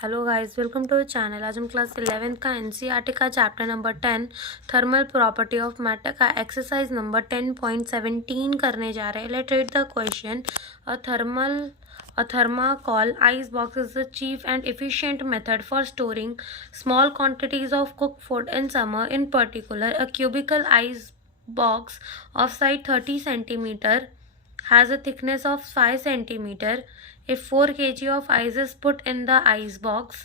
Hello guys, welcome to channel. आज हम class 11th का एनसीईआरटी का chapter number 10 thermal property of matter का एक्सरसाइज नंबर 10.17 करने जा रहे हैं। Let's read the question. A thermocol ice box is the cheap and efficient method for storing small quantities of cooked food in summer. In particular, a cubical ice box of size 30 centimeter has a thickness of 5 centimeter. If 4 kg of ice is put in the ice box,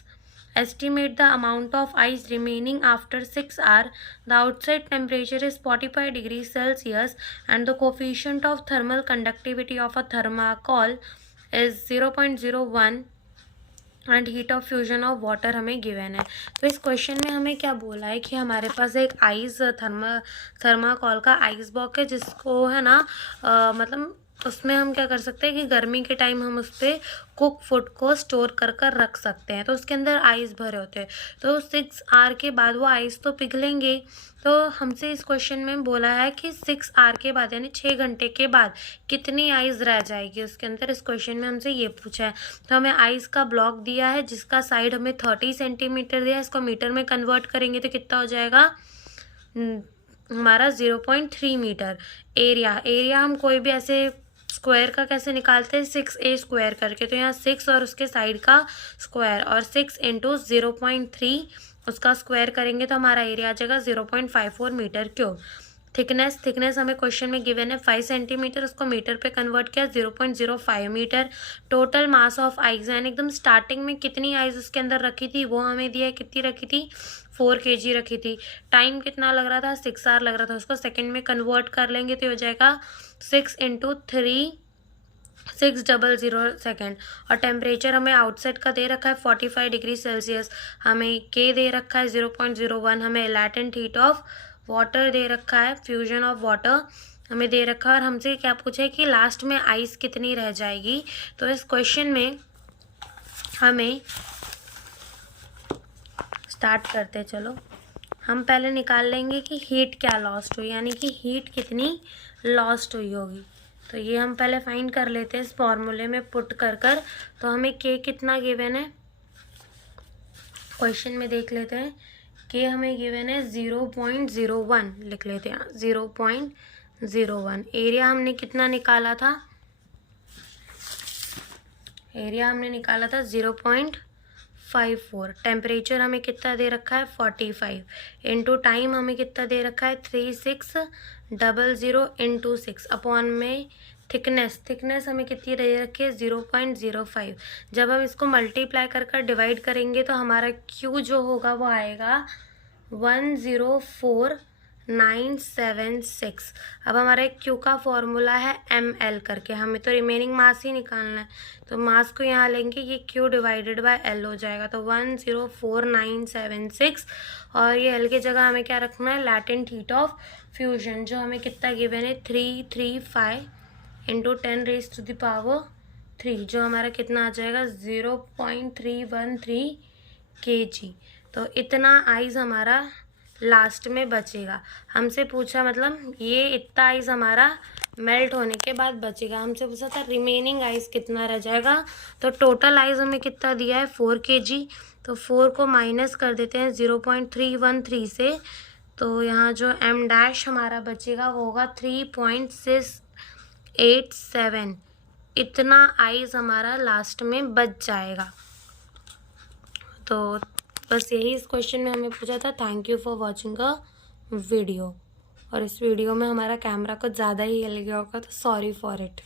estimate the amount of ice remaining after 6 hours. The outside temperature is 45 degrees Celsius and the coefficient of thermal conductivity of a thermocol is 0.01 and heat of fusion of water हमें given है। तो इस question में हमें क्या बोला है कि हमारे पास एक आइस थर्माकोल का आइस बॉक्स है, जिसको है ना मतलब उसमें हम क्या कर सकते हैं कि गर्मी के टाइम हम उस पर कुक फूड को स्टोर कर कर रख सकते हैं। तो उसके अंदर आइस भरे होते हैं, तो 6 आवर के बाद वो आइस तो पिघलेंगे। तो हमसे इस क्वेश्चन में बोला है कि 6 आवर के बाद यानी 6 घंटे के बाद कितनी आइस रह जाएगी उसके अंदर। इस क्वेश्चन में हमसे ये पूछा है। तो हमें आइस का ब्लॉक दिया है जिसका साइड हमें 30 सेंटीमीटर दिया है। इसको मीटर में कन्वर्ट करेंगे तो कितना हो जाएगा हमारा 0.3 मीटर। एरिया हम कोई भी ऐसे स्क्वायर का कैसे निकालते हैं, 6a स्क्वायर करके। तो यहाँ 6 और उसके साइड का स्क्वायर और 6 इंटू 0.3 उसका स्क्वायर करेंगे तो हमारा एरिया आ जाएगा 0.54 मीटर क्यूब। थिकनेस हमें क्वेश्चन में गिवन है 5 सेंटीमीटर, उसको मीटर पे कन्वर्ट किया 0.05 metre. Total mass of ice यानी एकदम स्टार्टिंग में कितनी आइस उसके अंदर रखी थी वो हमें दिया है। कितनी रखी थी, 4 kg रखी थी। टाइम कितना लग रहा था, 6 आवर लग रहा था। उसको सेकेंड में कन्वर्ट कर लेंगे तो हो जाएगा 6 इंटू 3 600 सेकेंड। और टेम्परेचर हमें आउटसाइड का दे रखा है 45 डिग्री सेल्सियस। हमें के दे रखा है 0.01। हमें लैटेंट हीट ऑफ वाटर दे रखा है, फ्यूजन ऑफ वाटर हमें दे रखा है। और हमसे क्या पूछा है कि लास्ट में आइस कितनी रह जाएगी। तो इस क्वेश्चन में हमें स्टार्ट करते हैं। चलो हम पहले निकाल लेंगे कि हीट क्या लॉस्ट हुई, यानी कि हीट कितनी लॉस्ट हुई होगी। तो ये हम पहले फाइंड कर लेते हैं इस फॉर्मूले में पुट कर कर। तो हमें के कितना गिवन है क्वेश्चन में देख लेते हैं। के हमें गिवन है 0.01 लिख लेते हैं, 0.01। एरिया हमने कितना निकाला था, एरिया हमने निकाला था 0.54। टेम्परेचर हमें कितना दे रखा है 45 इंटू टाइम हमें कितना दे रखा है 3600 इंटू 6 अपॉन में थिकनेस हमें कितनी दे रखी है 0.05। जब हम इसको मल्टीप्लाई कर कर डिवाइड करेंगे तो हमारा क्यू जो होगा वो आएगा 104976। अब हमारा क्यू का फॉर्मूला है ml करके, हमें तो रिमेनिंग मास ही निकालना है। तो मास को यहाँ लेंगे, ये क्यू डिवाइडेड बाय एल हो जाएगा। तो 104976 और ये एल की जगह हमें क्या रखना है, लैटेंट हीट ऑफ फ्यूजन जो हमें कितना गिवन है 335 इंटू 10⁻³ जो हमारा कितना आ जाएगा 0.313 kg। तो इतना आइस हमारा लास्ट में बचेगा। हमसे पूछा मतलब ये इतना आइस हमारा मेल्ट होने के बाद बचेगा। हमसे पूछा था रिमेनिंग आइस कितना रह जाएगा। तो टोटल आइस हमें कितना दिया है 4 kg। तो 4 को माइनस कर देते हैं 0.313 से। तो यहाँ जो m डैश हमारा बचेगा वो होगा 3.687। इतना आइस हमारा लास्ट में बच जाएगा। तो बस यही इस क्वेश्चन में हमें पूछा था। Thank you for watching a video. और इस वीडियो में हमारा कैमरा कुछ ज़्यादा ही हिल गया होगा तो सॉरी फॉर इट।